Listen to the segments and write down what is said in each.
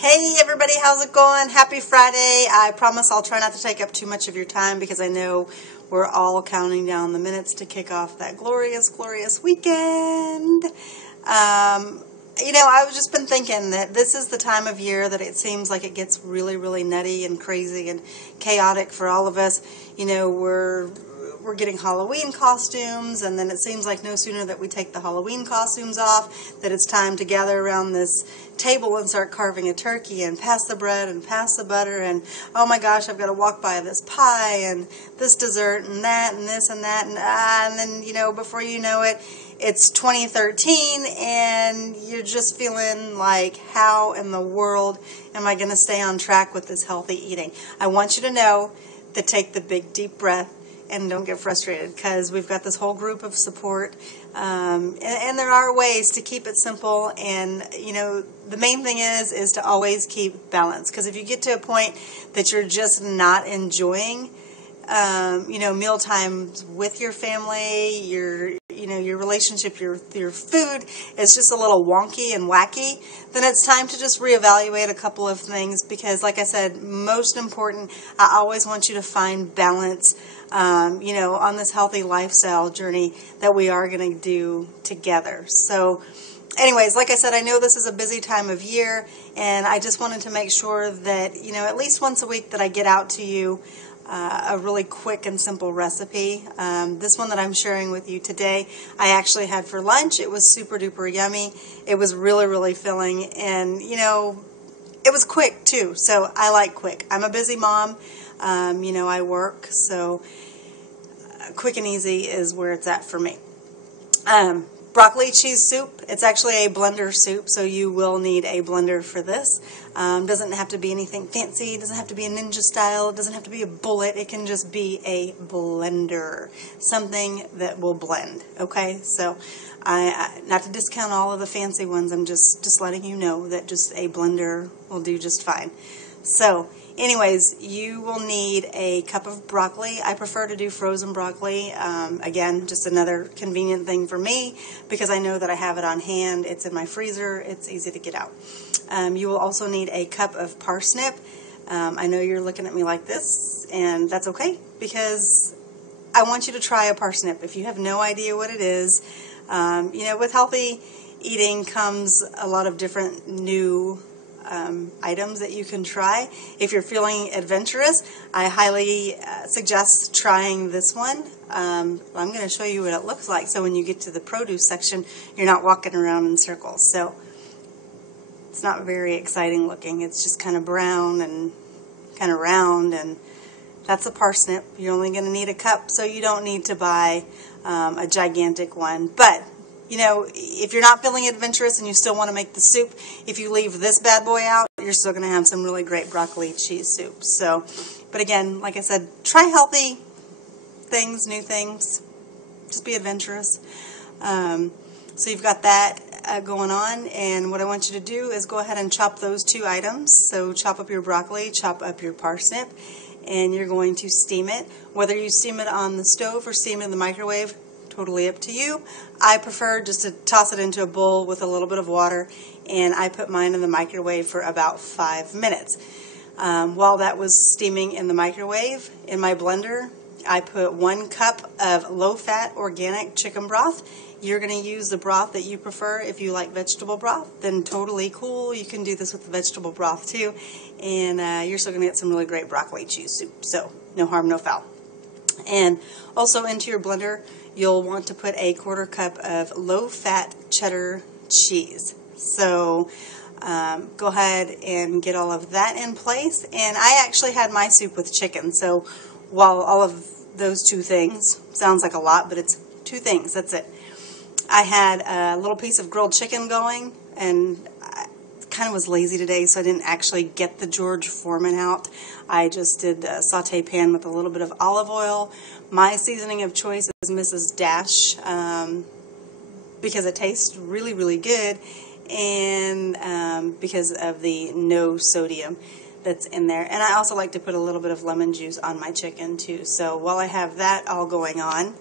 Hey everybody, how's it going? Happy Friday. I promise I'll try not to take up too much of your time because I know we're all counting down the minutes to kick off that glorious, glorious weekend. I've just been thinking that this is the time of year that it seems like it gets really, really nutty and crazy and chaotic for all of us. You know, we're getting Halloween costumes, and then it seems like no sooner that we take the Halloween costumes off that it's time to gather around this table and start carving a turkey and pass the bread and pass the butter, and oh my gosh, I've got to walk by this pie and this dessert and that and this and that, and then, before you know it, it's 2013 and you're just feeling like, how in the world am I going to stay on track with this healthy eating? I want you to know to take the big deep breath and don't get frustrated, because we've got this whole group of support, and there are ways to keep it simple. And the main thing is to always keep balance, because if you get to a point that you're just not enjoying meal times with your family, your relationship, your food is just a little wonky and wacky, then it's time to just reevaluate a couple of things, because like I said, most important, I always want you to find balance on this healthy lifestyle journey that we are going to do together. So anyways, like I said, I know this is a busy time of year, and I just wanted to make sure that, at least once a week that I get out to you a really quick and simple recipe. This one that I'm sharing with you today, I actually had for lunch. It was super duper yummy. It was really, really filling, and, it was quick too, so I like quick. I'm a busy mom. I work, so quick and easy is where it's at for me. Broccoli cheese soup. It's actually a blender soup, so you will need a blender for this. Doesn't have to be anything fancy. Doesn't have to be a ninja style. It doesn't have to be a bullet. It can just be a blender, something that will blend. Okay, so I not to discount all of the fancy ones. I'm just letting you know that just a blender will do just fine. So anyways, you will need a cup of broccoli. I prefer to do frozen broccoli. Again, just another convenient thing for me, because I know that I have it on hand. It's in my freezer. It's easy to get out. You will also need a cup of parsnip. I know you're looking at me like this, and that's okay, because I want you to try a parsnip. If you have no idea what it is, with healthy eating comes a lot of different new items that you can try. If you're feeling adventurous, I highly suggest trying this one. I'm going to show you what it looks like, so when you get to the produce section, you're not walking around in circles. So it's not very exciting looking. It's just kind of brown and kind of round, and that's a parsnip. You're only going to need a cup, so you don't need to buy a gigantic one. But if you're not feeling adventurous and you still want to make the soup, if you leave this bad boy out, you're still going to have some really great broccoli cheese soup. So, but again, like I said, try healthy things, new things. Just be adventurous. So you've got that going on, and what I want you to do is go ahead and chop those two items. So chop up your broccoli, chop up your parsnip, and you're going to steam it. Whether you steam it on the stove or steam it in the microwave, totally up to you. I prefer just to toss it into a bowl with a little bit of water, and I put mine in the microwave for about 5 minutes. While that was steaming in the microwave, in my blender, I put 1 cup of low-fat organic chicken broth. You're going to use the broth that you prefer. If you like vegetable broth, then totally cool. You can do this with the vegetable broth too, and you're still going to get some really great broccoli cheese soup. So no harm, no foul. And also into your blender, you'll want to put a 1/4 cup of low-fat cheddar cheese. So go ahead and get all of that in place. And I actually had my soup with chicken. So while all of those 2 things sounds like a lot, but it's 2 things. That's it. I had a little piece of grilled chicken going, and I kind of was lazy today, so I didn't actually get the George Foreman out. I just did a saute pan with a little bit of olive oil. My seasoning of choice is Mrs. Dash, because it tastes really, really good, and because of the no sodium that's in there. And I also like to put a little bit of lemon juice on my chicken too. So while I have that all going on,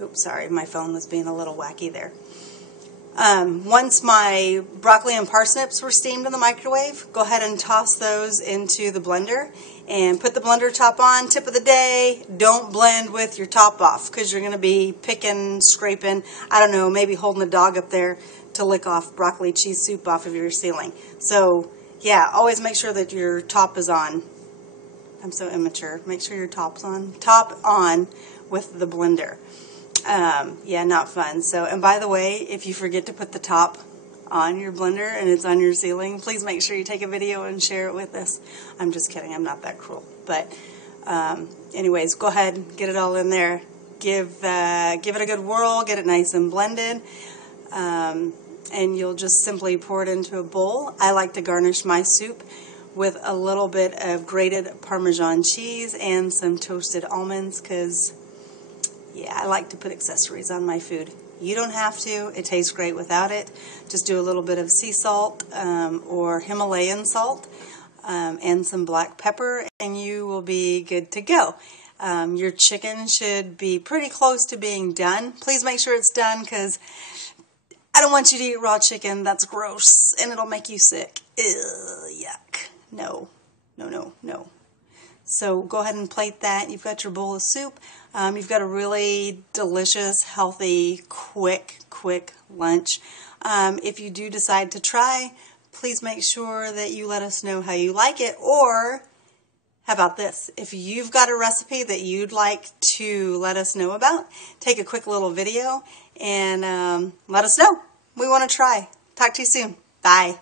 oops, sorry, my phone was being a little wacky there. Once my broccoli and parsnips were steamed in the microwave, go ahead and toss those into the blender and put the blender top on. Tip of the day, don't blend with your top off because you're going to be picking, scraping, I don't know, maybe holding the dog up there to lick off broccoli cheese soup off of your ceiling. So yeah, always make sure that your top is on. I'm so immature. Make sure your top's on. Top on with the blender. Yeah, not fun. So, and by the way, if you forget to put the top on your blender and it's on your ceiling, please make sure you take a video and share it with us. I'm just kidding. I'm not that cruel. But anyways, go ahead and get it all in there. Give it a good whirl. Get it nice and blended. And you'll just simply pour it into a bowl. I like to garnish my soup with a little bit of grated Parmesan cheese and some toasted almonds because, yeah, I like to put accessories on my food. You don't have to. It tastes great without it. Just do a little bit of sea salt or Himalayan salt and some black pepper, and you will be good to go. Your chicken should be pretty close to being done. Please make sure it's done because I don't want you to eat raw chicken. That's gross, and it'll make you sick. Ew, yuck. No, no, no, no. So go ahead and plate that. You've got your bowl of soup. You've got a really delicious, healthy, quick lunch. If you do decide to try, please make sure that you let us know how you like it. Or how about this? If you've got a recipe that you'd like to let us know about, take a quick little video and let us know. We want to try. Talk to you soon. Bye.